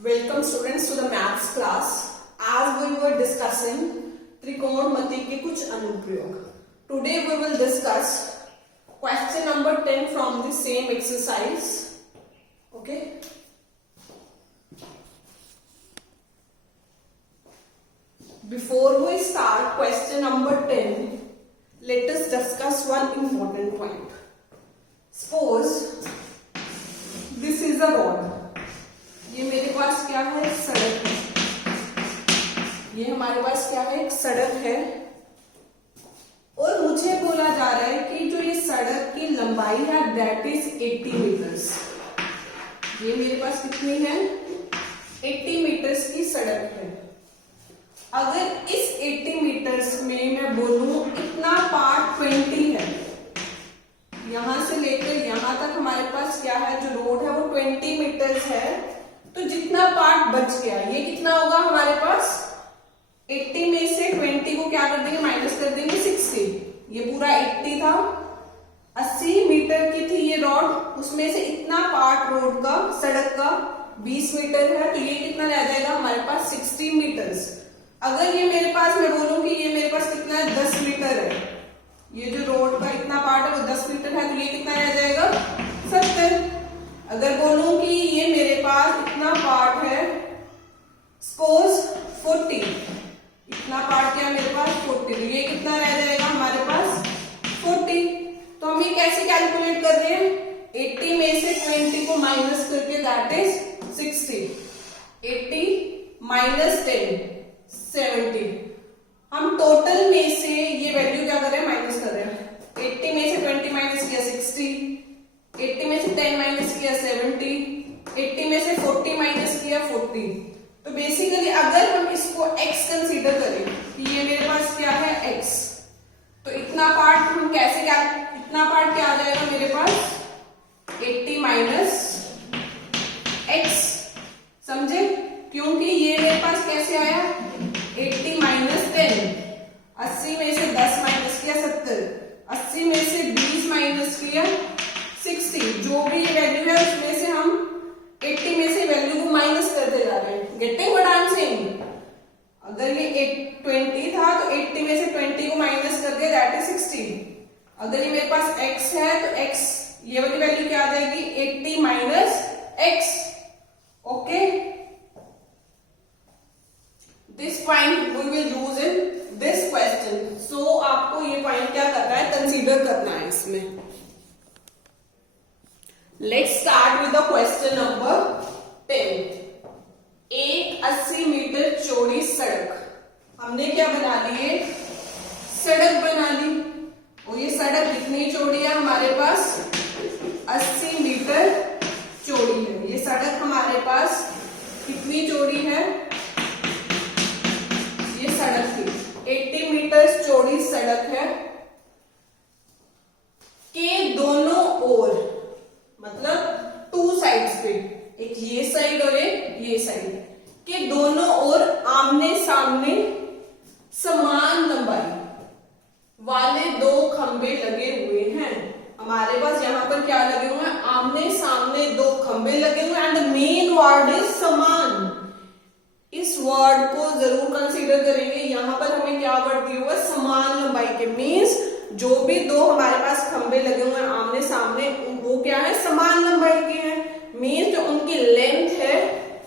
Welcome students to the maths class. As we were discussing त्रिकोणमिति के कुछ अनुप्रयोग. Today we will discuss question number 10 from the same exercise. Okay. Before we start question number 10, let us discuss one important point. Suppose this is a road. ये मेरे पास क्या है, सड़क है. ये हमारे पास क्या है, एक सड़क है. और मुझे बोला जा रहा है कि जो ये सड़क की लंबाई है दैट इज 80 मीटर्स. ये मेरे पास कितनी है, 80 मीटर्स की सड़क है. अगर इस 80 मीटर्स में मैं बोलूं इतना पार्ट 20 है, यहां से लेकर यहां तक हमारे पास क्या है, जो रोड है वो 20 मीटर्स है. तो जितना पार्ट बच गया ये कितना होगा हमारे पास, 80 में से 20 को क्या कर देंगे, माइनस कर देंगे 60. ये पूरा 80 था, 80 मीटर की थी ये रोड, उसमें से इतना पार्ट रोड का, सड़क का 20 मीटर है. तो ये कितना रह जाएगा हमारे पास, 60 मीटर्स. अगर ये मेरे पास, मैं बोलूं कि ये मेरे पास कितना है, 10 मीटर है. ये जो रोड का इतना पार्ट है वो 10 मीटर है, तो ये कितना रह जाएगा, 70. अगर बोलूं कि ये मेरे पास इतना पार्ट है, सपोज 40, इतना पार्ट क्या मेरे पास 40, तो ये कितना रह जाएगा हमारे पास 40. तो हम ये कैसे कैलकुलेट कर रहे हैं, 80 में से 20 को माइनस करके दैट इज 60. 80 माइनस 10 70. हम टोटल में से ये वैल्यू क्या कर रहे हैं, माइनस कर रहे हैं. 80 में से 20 माइनस किया 60, 80 में से 10 माइनस किया 70, 80 में से 40 माइनस किया 40. तो बेसिकली अगर हम इसको x कंसीडर करें कि ये मेरे पास क्या है x, तो इतना पार्ट हम कैसे, क्या इतना पार्ट क्या आ जाएगा मेरे पास, 80 माइनस x. समझे, क्योंकि ये मेरे पास कैसे आया, 80 माइनस 10, 80 में से 10 माइनस किया 70, 80 में से 20 माइनस किया 60. जो भी वैल्यू है उसमें से हम 80 में से वैल्यू को माइनस करते जा रहे हैं. Getting what I am saying. अगर ये 20 था तो 80 में से 20 को माइनस कर दिया दैट इज 60. अगर ये मेरे पास x है तो x ये वाली वैल्यू क्या आ जाएगी, 80 minus x. Okay, this point we will use in this question. So आपको ये पॉइंट क्या करना है, कंसीडर करना है इसमें. Let's start with the question number 10. एक 80 मीटर चौड़ी सड़क, हमने क्या बना ली, सड़क बना ली. और ये सड़क कितनी चौड़ी है हमारे पास, 80 मीटर चौड़ी है. ये सड़क हमारे पास कितनी चौड़ी है, ये सड़क थी 80 मीटर चौड़ी सड़क है. के दोनों ओर, मतलब टू साइड्स पे, एक ये साइड और एक ये साइड, के दोनों ओर आमने सामने समान लंबाई वाले दो खंबे लगे हुए हैं. हमारे पास यहाँ पर क्या लगे हुए हैं, आमने सामने दो खंबे लगे हुए हैं. एंड मेन वर्ड इज समान. इस वर्ड को जरूर कंसीडर करेंगे. यहाँ पर हमें क्या वर्ड दिया हुआ है, समान लंबाई के. मीन्स जो भी दो हमारे पास खंबे लगे हुए हैं आमने सामने, वो क्या है, समान लंबाई के हैं. मीन्स जो उनकी लेंथ है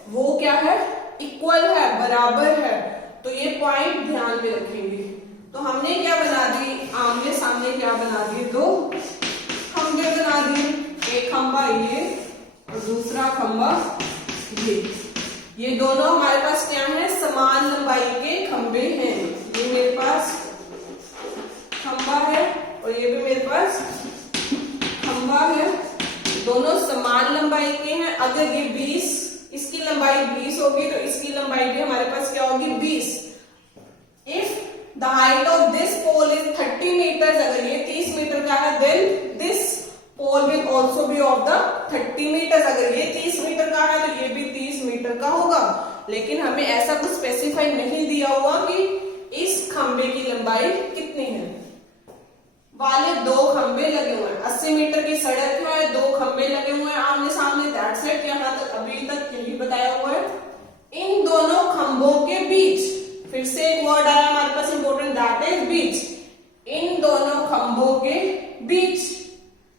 वो क्या है, इक्वल है, बराबर है. तो ये पॉइंट ध्यान में रखेंगे. तो हमने क्या बना दी, आमने सामने क्या बना दिए, दो खंबे बना दिए. एक खंबा ये और दूसरा खंबा ये दोनों हमारे पास क्या है, समान लंबाई के खंबे हैं. ये मेरे पास खंबा है और ये भी मेरे पास खंबा है. दोनों समान लंबाई के हैं. अगर ये 20, इसकी लंबाई 20 होगी तो इसकी लंबाई भी हमारे पास क्या होगी, 20. If the height of this pole is 30 metre, अगर ये 30 मीटर का है, then this pole will also be of the 30 metre. अगर ये 30 मीटर का है तो ये भी 30 मीटर का होगा. लेकिन हमें ऐसा कुछ स्पेसिफाई नहीं दिया हुआ कि इस खंबे की लंबाई कितनी है. वाले दो खंबे लगे हुए हैं, 80 मीटर की सड़क है, दो खंबे लगे हुए हैं आमने सामने. That's it. यहाँ तक अभी तक यही बताया हुआ है. बीच, फिर से एक वर्ड आया हमारे पास इंपॉर्टेंट, दैट इज बीच। इन दोनों खंभों के बीच,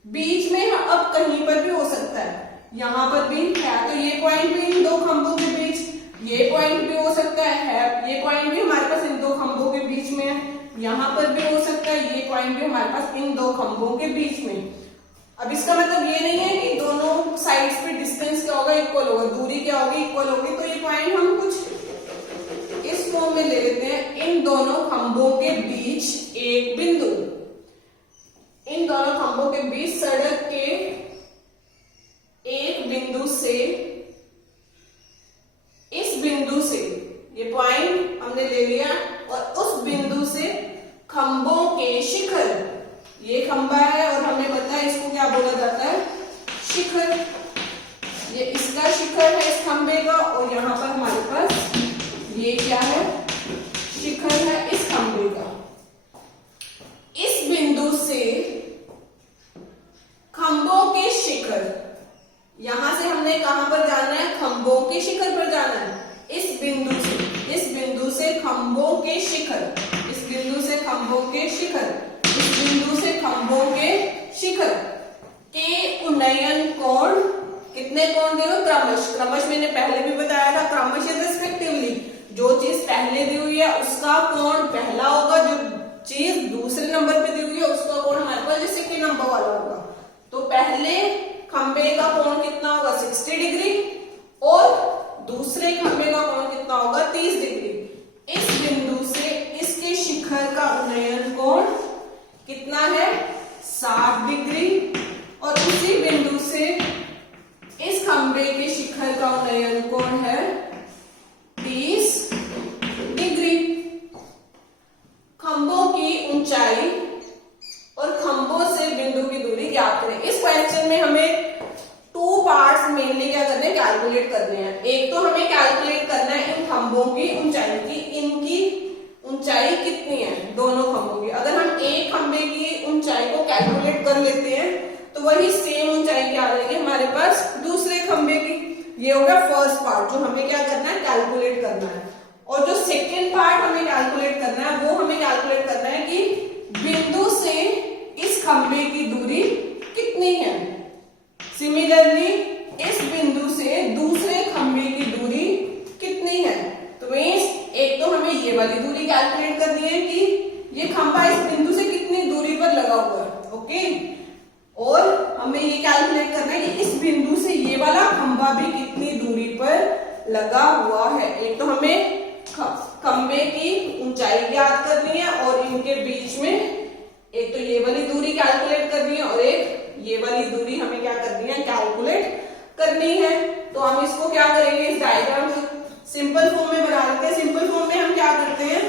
बीच में अब कहीं पर भी हो सकता है, यहां पर भी है तो ये पॉइंट भी इन दो खंभों के बीच, ये पॉइंट भी हो सकता है, ये पॉइंट भी हमारे पास इन दो खंभों के बीच में है, यहां पर भी हो सकता है, ये पॉइंट भी हमारे पास इन दो खंभों के बीच में। अब इसका मतलब ये नहीं है कि दोनों साइड्स पे डिस्टेंस क्या होगा, इक्वल होगा, दूरी क्या होगी, इक्वल होगी। तो ये पॉइंट हम कुछ इस फॉर्म में ले लेते हैं, इन दोनों खंभों के बीच एक बिंदु, इन दोनों खंभों के बीच सड़क के एक बिंदु से, इस बिंदु से, ये पॉइंट हमने ले लिया, और उस बिंदु से खंभों के शिखर, ये खंभा है और हमने बताया इसको क्या बोला जाता है, शिखर, ये इसका शिखर है इस खंभे का, और यहां पर हमारे पास ये क्या है, शिखर है इस खंभे का। इस बिंदु से खंभों के शिखर, यहां से हमने कहां पर जाना है, खंभों के शिखर पर जाना है। इस बिंदु से, इस बिंदु से खंभों के शिखर, इस बिंदु से खंभों के शिखर, इस बिंदु से खंभों के शिखर के उन्नयन कोण, कितने कोण दे, क्रमश, क्रमश मैंने पहले भी बताया था, क्रमश रेस्पेक्टिवली, जो चीज पहले दी हुई है उसका कोण पहला होगा, जो चीज दूसरे नंबर पे दी हुई है उसका कोण हमारे पास सेकंड नंबर वाला होगा। तो पहले खंबे का कोण कितना होगा, 60 डिग्री, और दूसरे खंबे का कोण कितना होगा, 30 डिग्री। इस बिंदु से इसके शिखर का उन्नयन कोण कितना है, 60 डिग्री, और उसी बिंदु से इस खंबे के शिखर का उन्नयन कोण है 30 डिग्री। खंभों की ऊंचाई और खंभों से बिंदु की दूरी ज्ञात करें। इस क्वेश्चन में हमें 2 पार्ट्स मेनली क्या करने हैं, कैलकुलेट करने हैं। एक तो हमें कैलकुलेट करना है इन खंभों की ऊंचाई की, इनकी ऊंचाई कितनी है दोनों खंभों की। अगर हम एक खंभे की ऊंचाई को कैलकुलेट कर लेते हैं तो वही सेम ऊंचाई क्या आ जाएगी हमारे पास दूसरे खंभे की। ये होगा फर्स्ट पार्ट जो हमें क्या करना है, कैलकुलेट करना है। और जो सेकेंड पार्ट हमें कैलकुलेट करना है वो हमें कैलकुलेट करना है कि बिंदु से इस खंभे की दूरी कितनी है। सिमिलरली इस बिंदु से दूसरे खंभे की दूरी कितनी है। तो मीन्स एक तो हमें ये वाली दूरी कैलकुलेट करनी है कि ये खंभा इस बिंदु से कितनी दूरी पर लगा हुआ है, ओके। और हमें ये कैलकुलेट करना है कि इस बिंदु से ये वाला खंभा भी कितनी दूरी पर लगा हुआ है। एक तो हमें खंभे की ऊंचाई ज्ञात करनी है और इनके बीच में एक तो ये वाली दूरी कैलकुलेट करनी है और एक ये वाली दूरी हमें क्या करनी है, कैलकुलेट करनी है। तो हम इसको क्या करेंगे, इस डायग्राम को सिंपल फॉर्म में बना लेते हैं। सिंपल फॉर्म में हम क्या करते हैं,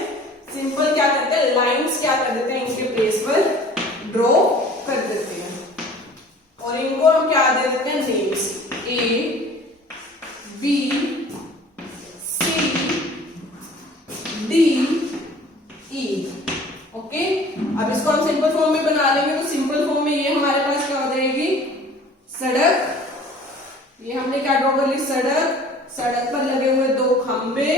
सिंपल क्या करते हैं, लाइंस क्या कर देते हैं, इनके प्लेस पर ड्रॉ कर देते हैं और इनको हम क्या दे देते हैं, names A, B, C, D, E, okay. अब इसको हम सिंपल फॉर्म में बना लेंगे तो सिंपल फॉर्म में ये हमारे पास क्या हो जाएगी, सड़क। ये हमने क्या ड्रॉ कर ली, सड़क। सड़क पर लगे हुए 2 खंबे,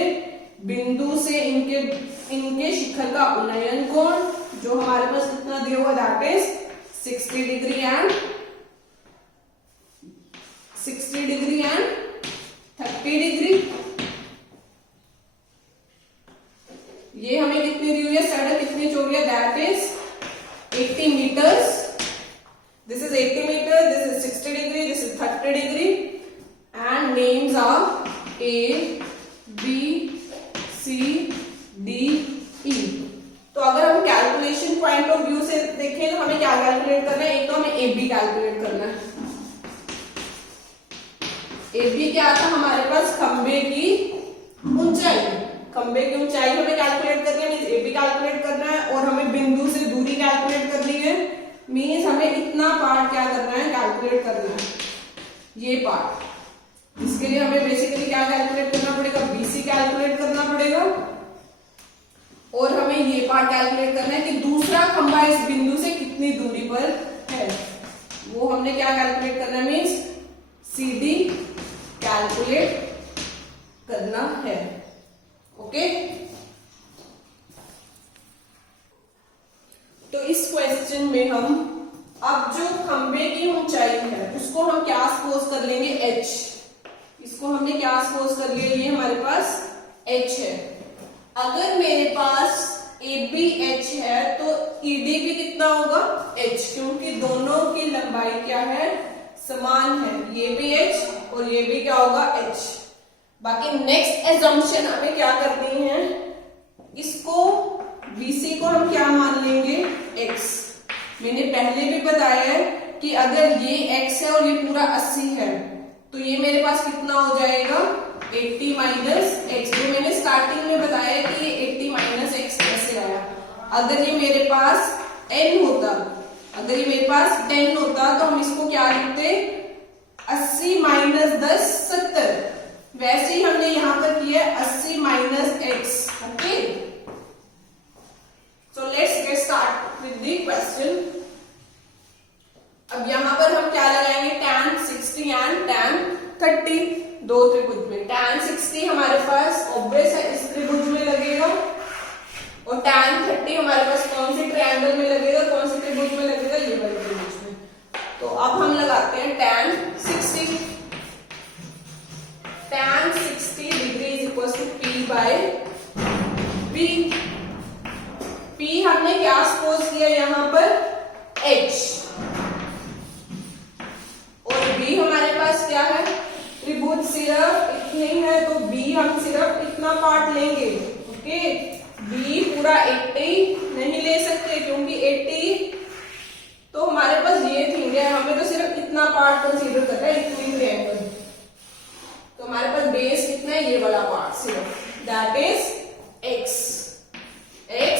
बिंदु से इनके शिखर का उन्नयन कोण जो हमारे पास कितना दिया हुआ, that is 60 degree and 30 degree. ये हमें कितनी दी हुई है, सड़क कितनी चौड़ी है, that is 80 metres. This is 80 metre, this is 60 degree, this is 30 degree and names are A, B, C, D, E। तो अगर हम कैलकुलेशन पॉइंट ऑफ व्यू से देखें तो हमें क्या कैलकुलेट करना है, एक तो हमें AB कैलकुलेट करना है। AB क्या था हमारे पास, खंबे की ऊंचाई। खंबे की ऊंचाई हमें कैलकुलेट करनी है, मींस AB कैलकुलेट करना है और हमें बिंदु से दूरी कैलकुलेट करनी है। मींस हमें इतना पार्ट क्या करना है, कैलकुलेट करना है, ये पार्ट। इसके लिए हमें बेसिकली क्या कैलकुलेट करना पड़ेगा, BC कैलकुलेट करना पड़ेगा और हमें ये पार्ट कैलकुलेट करना है कि दूसरा खंबा इस बिंदु से कितनी दूरी पर है। वो हमने क्या कैलकुलेट करना है, मींस CD कैलकुलेट करना है, ओके, तो इस क्वेश्चन में हम अब जो खंबे की ऊंचाई है उसको हम क्या सपोज कर लेंगे, h। इसको हमने क्या सपोज कर लिया, ये हमारे पास h है। अगर मेरे पास AB h है तो ED भी कितना होगा, h, क्योंकि दोनों की लंबाई क्या है, समान है। ये भी h और ये भी क्या होगा, h। बाकी नेक्स्ट एजम्पशन हमें क्या करनी है, इसको BC को हम क्या मान लेंगे, x। मैंने पहले भी बताया है कि अगर ये x है और ये पूरा 80 है तो ये मेरे पास कितना हो जाएगा, 80 माइनस एक्स। जो मैंने स्टार्टिंग में बताया कि ये 80 माइनस एक्स कैसे आया। अगर ये मेरे पास n होता, अगर ये मेरे पास 10 होता तो हम इसको क्या लिखते, 80 माइनस 10 70। वैसे ही हमने यहां पर किया 80 minus x. Okay, so let's get start with the question. अब यहां पर हम क्या लगाएंगे, tan 60 एंड tan 30, दो त्रिभुज में। tan 60 हमारे पास ऑब्वियस है इस त्रिभुज में लगेगा, और tan 30 हमारे पास कौन से ट्रायंगल में लगेगा, कौन से त्रिभुज में लगेगा, ये वाले त्रिभुज में। तो अब हम लगाते हैं tan 60। tan 60 degree is equal to P by B। P हमने क्या सपोज किया यहाँ पर, H, और B हमारे पास क्या है, त्रिभुज सिर्फ इतने है तो B हम सिर्फ इतना पार्ट लेंगे। ओके, B पूरा 80 नहीं ले सकते क्योंकि 80 तो हमारे पास ये थिंग है, हमें तो सिर्फ इतना पार्ट कंसीडर करना है, इतनी ट्रायंगल। तो हमारे पास बेस कितना है, ये वाला पार्ट सिर्फ, that is x। x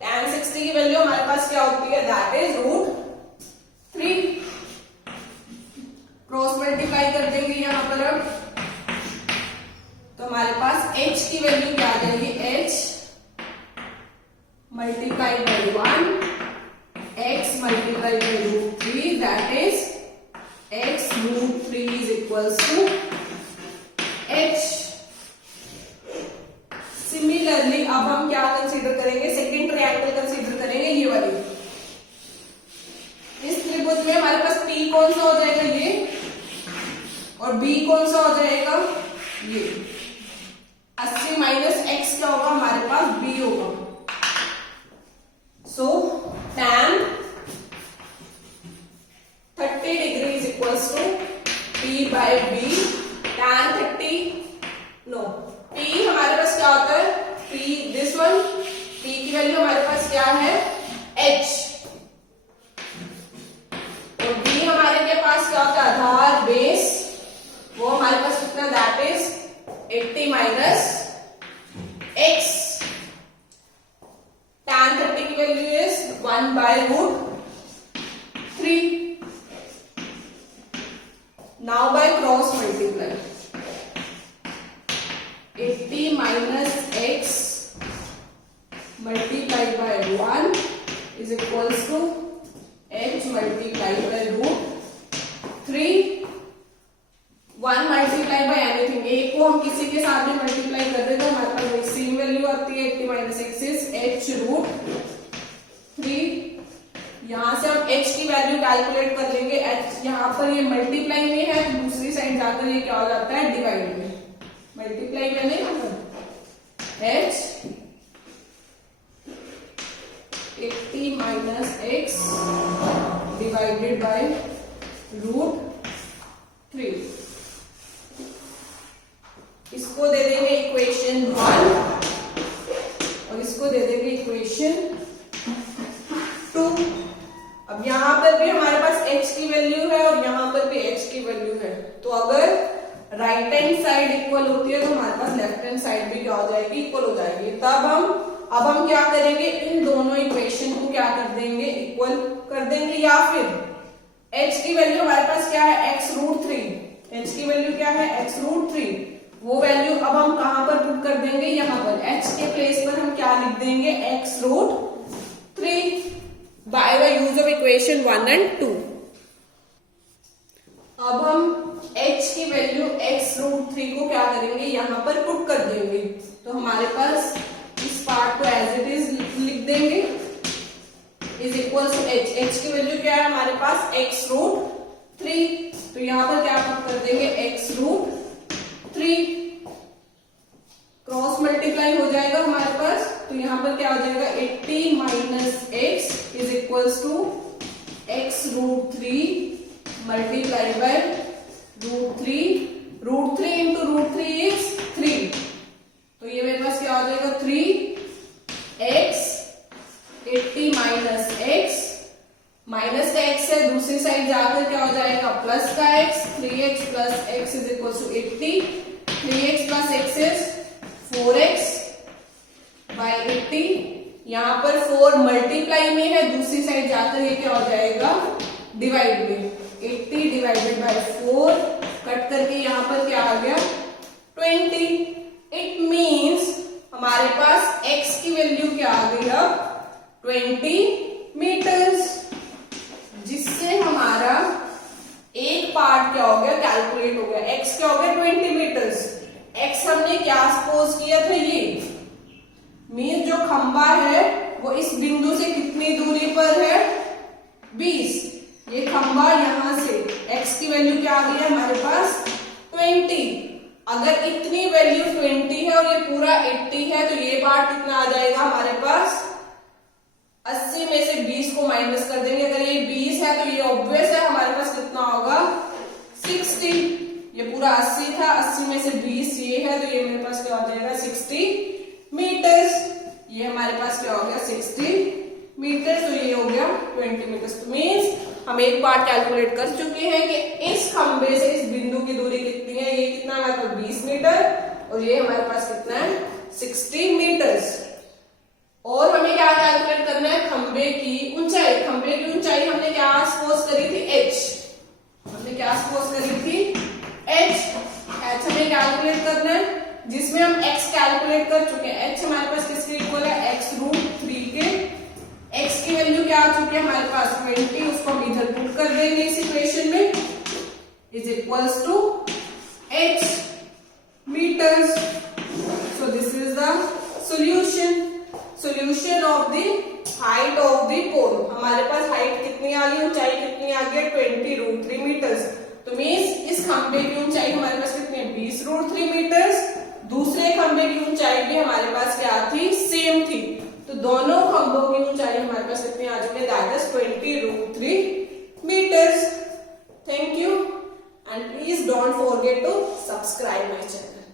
tan 60 की वैल्यू हमारे पास क्या होती है, दैट इज √3। क्रॉस मल्टीप्लाई कर देंगे यहां पर अब, तो हमारे पास h की वैल्यू क्या आ जाएगी, h multiply by 1, x multiply by √3, that is x √3 is equals to h। Similarly अब हम क्या कंसीडर करेंगे, सेकेंड ट्रायंगल कंसीडर करेंगे, ये वाली। इस त्रिभुज में हमारे पास P कौन सा हो जाएगा, ये, और B कौन सा हो जाएगा, ये। 80 माइनस एक्स क्या होगा, हमारे पास B होगा। So tan 30 degree is equals to P by B। tan 30 no, P हमारे पास क्या होता है, P दिस वन, P की वैल्यू हमारे पास क्या है, H, और B हमारे के पास क्या होता है, आधार बेस, वो हमारे पास कितना, that is 80 minus x. tan 30 की value is 1 by √3। Now by cross multiply, 80 minus x multiply by 1 is equals to h multiply by √3। 1 multiply by anything, एक को हम किसी के साथ भी मल्टीप्लाई कर देते हैं, हमारे पास सेम वैल्यू आती है, 80 माइनस एक्स इज h √3। यहां से हम h की वैल्यू कैलकुलेट कर लेंगे। h यहाँ पर ये मल्टीप्लाई में है तो दूसरी साइड जाकर ये क्या हो जाता है, डिवाइड में। मल्टीप्लाई में नहीं होगा, h 80 minus x divided by √3। इसको दे देंगे इक्वेशन 1 और इसको दे देंगे इक्वेशन 2। अब यहां पर भी हमारे पास h की वैल्यू है और यहां पर भी h की वैल्यू है, तो अगर राइट हैंड साइड इक्वल होती है तो हमारे पास लेफ्ट हैंड साइड भी क्या हो जाएगी, इक्वल हो जाएगी। तब हम क्या करेंगे, इन दोनों इक्वेशन को क्या कर देंगे, इक्वल कर देंगे, या फिर h की वैल्यू हमारे पास क्या है, x √3। h की वैल्यू क्या है, x √3। वो वैल्यू अब हम कहां पर पुट कर देंगे, यहां पर h के प्लेस पर हम क्या लिख देंगे, x √3 by the use of equation 1 and 2। अब हम h की वैल्यू x√3 को क्या करेंगे, यहाँ पर पुट कर देंगे। तो हमारे पास इस पार्ट को एज इट इज लिख देंगे, इज इक्वल टू h की वैल्यू क्या है हमारे पास x√3, तो यहाँ पर क्या पुट कर देंगे x√3, क्रॉस मल्टीप्लाई हो जाएगा हमारे पास, तो यहाँ पर क्या हो जाएगा 80 minus x is equal to x√3 multiply by √3 into √3 is 3, तो ये मेरे पास क्या हो जाएगा 3x, 80 माइनस x है, दूसरी साइड जाकर क्या हो जाएगा प्लस का x, 3x plus x is equal to 80, 3x plus x is 4x by 80, यहाँ पर 4 मल्टीप्लाई में है, दूसरी साइड जाकर ये क्या हो जाएगा डिवाइड में, 80 डिवाइडेड बाय 4 कट करके यहाँ पर क्या आ गया 20। इट मीन्स हमारे पास x की वैल्यू क्या आ गई अब 20 मीटर्स, जिससे हमारा एक पार्ट क्या हो गया कैलकुलेट हो गया, x क्या हो गया 20 मीटर्स। x हमने क्या सपोज किया था, ये मीन्स जो खंबा है वो इस बिंदु से कितनी दूरी पर है 20, ये खंबा यहां से x की वैल्यू क्या आ गई है हमारे पास 20, अगर इतनी वैल्यू 20 है और ये पूरा 80 है, तो ये पार्ट कितना आ जाएगा हमारे पास 80 में से 20 को माइनस कर देंगे, अगर ये 20 है तो ये ऑब्वियस है हमारे पास कितना होगा 60, ये पूरा 80 था, 80 में से 20 ये है, तो ये मेरे पास क्या हो जाएगा 60 मीटर्स, ये हमारे पास क्या हो गया 60 मीटर्स, तो ये हो गया 20 मीटर्स। तो मीन्स हम एक पार्ट कैलकुलेट कर चुके हैं कि इस खंबे से इस बिंदु की दूरी कितनी है, ये कितना हमारे पास 20 मीटर और ये हमारे पास कितना है 60 मीटर्स। और हमें क्या कैलकुलेट करना है खंबे की ऊंचाई, खंबे की ऊंचाई हमने क्या सपोज करी थी h, हमने क्या सपोज करी थी h हमें कैलकुलेट करना है, जिसमें हम x कैलकुलेट कर चुके हैं, h हमारे पास किसके इक्वल है x√3 के, x की वैल्यू क्या आ चुकी है हमारे पास 20, उसको हम इधर पुट कर देंगे इस इक्वेशन में, is equals to h meters. So this is the solution of the height of the pole. हमारे पास हाइट कितनी आ गई, ऊंचाई कितनी आ गई 20√3 मीटर्स, तो मीन्स इस खंबे की ऊंचाई हमारे पास कितनी है 20√3 मीटर्स, दूसरे खंबे की ऊंचाई भी हमारे पास क्या थी सेम थी, तो दोनों खंभों की ऊंचाई हमारे पास कितनी आ चुकी है that is 20√3 meters. Thank you and please don't forget to subscribe my channel.